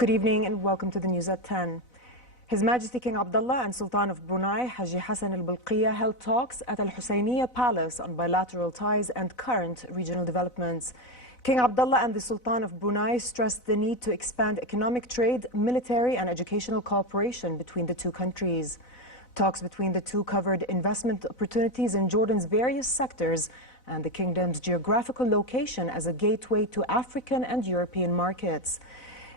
Good evening and welcome to the news at 10. His Majesty King Abdullah and Sultan of Brunei, Haji Hassan al-Bolkiah, held talks at Al Husseiniya Palace on bilateral ties and current regional developments. King Abdullah and the Sultan of Brunei stressed the need to expand economic trade, military and educational cooperation between the two countries. Talks between the two covered investment opportunities in Jordan's various sectors and the kingdom's geographical location as a gateway to African and European markets.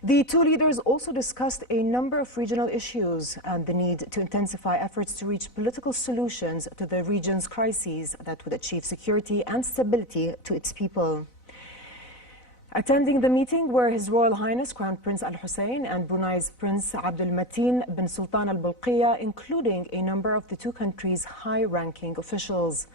The two leaders also discussed a number of regional issues and the need to intensify efforts to reach political solutions to the region's crises that would achieve security and stability to its people. Attending the meeting were His Royal Highness Crown Prince Al Hussein and Brunei's Prince Abdul Mateen bin Sultan Al Bolkiah, including a number of the two countries' high-ranking officials.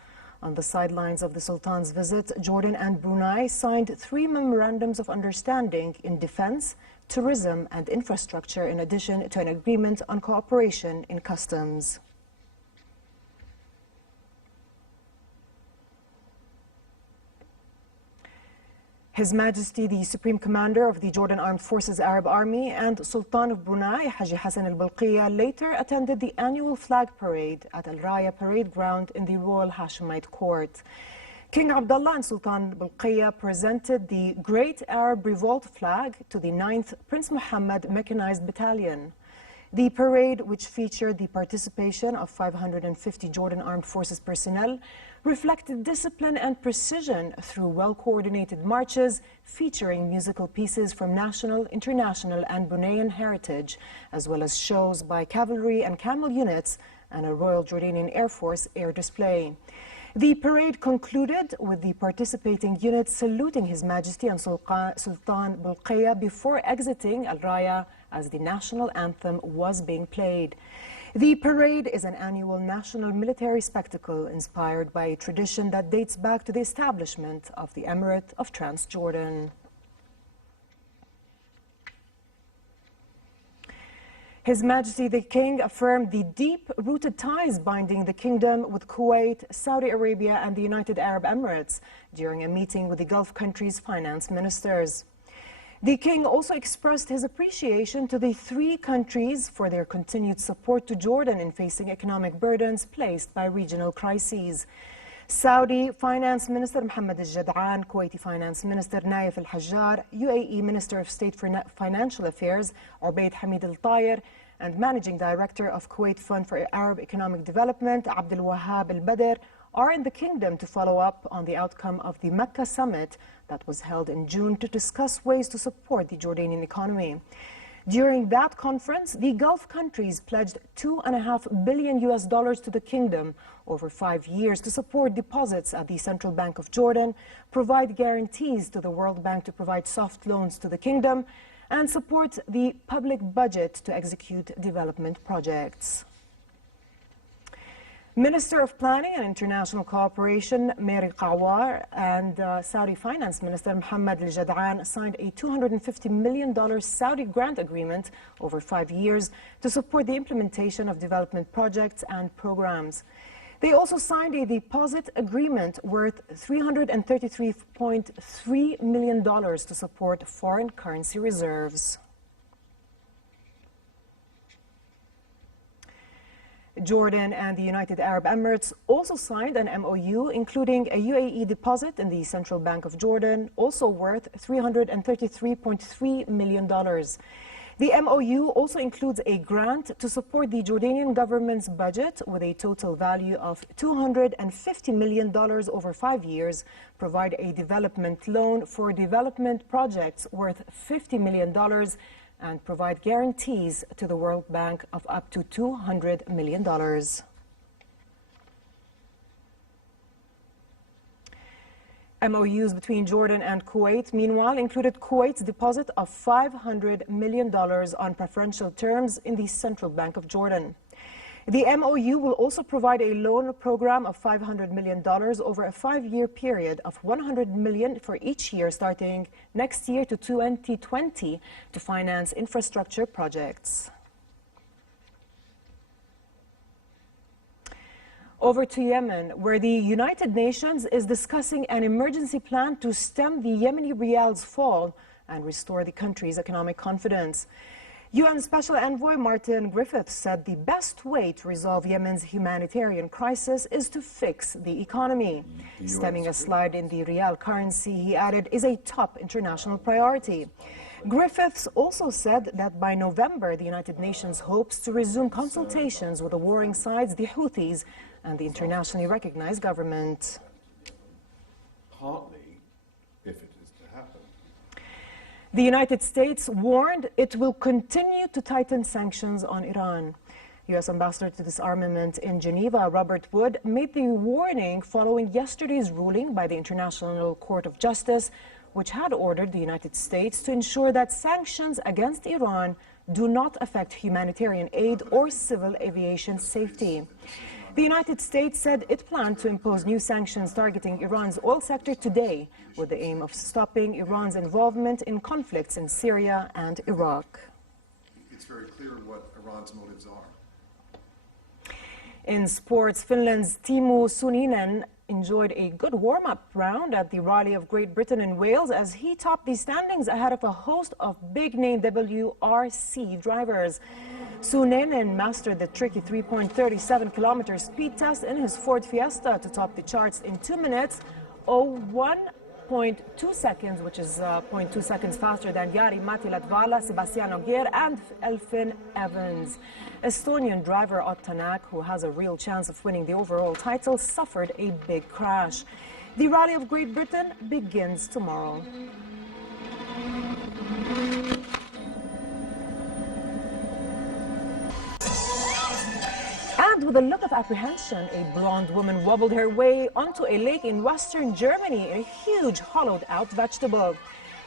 On the sidelines of the Sultan's visit, Jordan and Brunei signed 3 memorandums of understanding in defense, tourism and infrastructure, in addition to an agreement on cooperation in customs. His Majesty, the Supreme Commander of the Jordan Armed Forces Arab Army, and Sultan of Brunei, Haji Hassan al-Bolkiah, later attended the annual flag parade at Al Raya Parade Ground in the Royal Hashemite Court. King Abdullah and Sultan Bolkiah presented the Great Arab Revolt flag to the 9th Prince Mohammed Mechanized Battalion. The parade, which featured the participation of 550 Jordan Armed Forces personnel, reflected discipline and precision through well-coordinated marches featuring musical pieces from national, international and Bruneian heritage, as well as shows by cavalry and camel units and a Royal Jordanian Air Force air display. The parade concluded with the participating units saluting His Majesty and Sultan Bolkiah before exiting Al Raya as the national anthem was being played. The parade is an annual national military spectacle inspired by a tradition that dates back to the establishment of the Emirate of Transjordan. His Majesty the King affirmed the deep-rooted ties binding the kingdom with Kuwait, Saudi Arabia and the United Arab Emirates during a meeting with the Gulf countries' finance ministers. The King also expressed his appreciation to the 3 countries for their continued support to Jordan in facing economic burdens placed by regional crises. Saudi Finance Minister Mohammed al-Jad'an, Kuwaiti Finance Minister Naif al-Hajjar, UAE Minister of State for Financial Affairs Ubaid Hamid al-Tayr, and Managing Director of Kuwait Fund for Arab Economic Development Abdul Wahab al-Badr are in the kingdom to follow up on the outcome of the Mecca summit that was held in June to discuss ways to support the Jordanian economy. During that conference, the Gulf countries pledged $2.5 billion to the kingdom over 5 years to support deposits at the Central Bank of Jordan, provide guarantees to the World Bank to provide soft loans to the kingdom, and support the public budget to execute development projects. Minister of Planning and International Cooperation Mary Qawar and Saudi Finance Minister Mohammed al-Jad'an signed a $250 million Saudi grant agreement over 5 years to support the implementation of development projects and programs. They also signed a deposit agreement worth $333.3 million to support foreign currency reserves. Jordan and the United Arab Emirates also signed an MOU, including a UAE deposit in the Central Bank of Jordan, also worth $333.3 million. The MOU also includes a grant to support the Jordanian government's budget with a total value of $250 million over 5 years, provide a development loan for development projects worth $50 million, and provide guarantees to the World Bank of up to $200 million. MOUs between Jordan and Kuwait, meanwhile, included Kuwait's deposit of $500 million on preferential terms in the Central Bank of Jordan. The MOU will also provide a loan program of $500 million over a 5-year period of $100 million for each year starting next year to 2020 to finance infrastructure projects. Over to Yemen, where the United Nations is discussing an emergency plan to stem the Yemeni rial's fall and restore the country's economic confidence. UN Special Envoy Martin Griffiths said the best way to resolve Yemen's humanitarian crisis is to fix the economy. Stemming a slide in the real currency, he added, is a top international priority. Griffiths also said that by November, the United Nations hopes to resume consultations with the warring sides, the Houthis, and the internationally recognized government. Partly, if it is to happen. The United States warned it will continue to tighten sanctions on Iran. U.S. Ambassador to Disarmament in Geneva, Robert Wood, made the warning following yesterday's ruling by the International Court of Justice, which had ordered the United States to ensure that sanctions against Iran do not affect humanitarian aid or civil aviation safety. The United States said it planned to impose new sanctions targeting Iran's oil sector today, with the aim of stopping Iran's involvement in conflicts in Syria and Iraq. It's very clear what Iran's motives are. In sports, Finland's Timo Sunninen enjoyed a good warm-up round at the Rally of Great Britain and Wales as he topped the standings ahead of a host of big-name WRC drivers. Sunninen mastered the tricky 3.37-kilometer speed test in his Ford Fiesta to top the charts in 2 minutes, 1.2 seconds, which is 0.2 seconds faster than Jari-Matti Latvala, Sebastian Ogier, and Elfyn Evans. Estonian driver Ott Tänak, who has a real chance of winning the overall title, suffered a big crash. The Rally of Great Britain begins tomorrow. And with a look of apprehension, a blonde woman wobbled her way onto a lake in western Germany, a huge hollowed-out vegetable.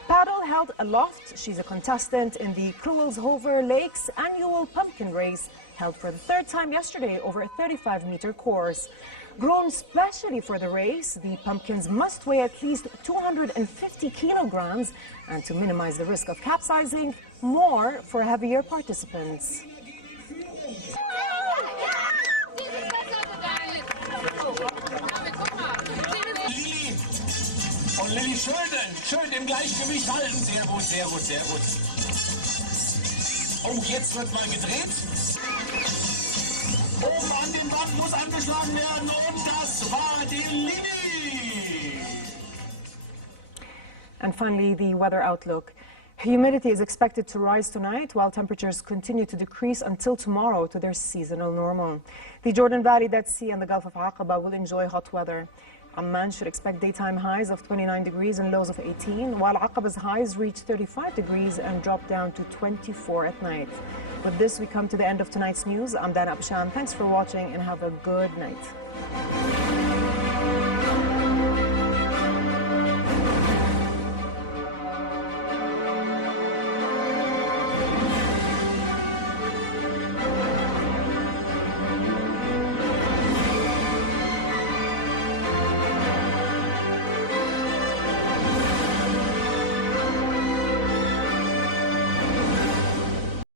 Paddle held aloft, she's a contestant in the Kruelshover Lake's annual pumpkin race, held for the third time yesterday over a 35-meter course. Grown specially for the race, the pumpkins must weigh at least 250 kilograms, and to minimize the risk of capsizing, more for heavier participants. Und Lilly schön im Gleichgewicht halten. Sehr gut, sehr gut, sehr gut. Oh, jetzt wird mal gedreht. Oben an den Band muss angeschlagen werden und das war die Lilly. And finally, the weather outlook. Humidity is expected to rise tonight, while temperatures continue to decrease until tomorrow to their seasonal normal. The Jordan Valley, Dead Sea, and the Gulf of Aqaba will enjoy hot weather. Amman should expect daytime highs of 29 degrees and lows of 18, while Aqaba's highs reach 35 degrees and drop down to 24 at night. With this, we come to the end of tonight's news. I'm Dana Absham. Thanks for watching and have a good night.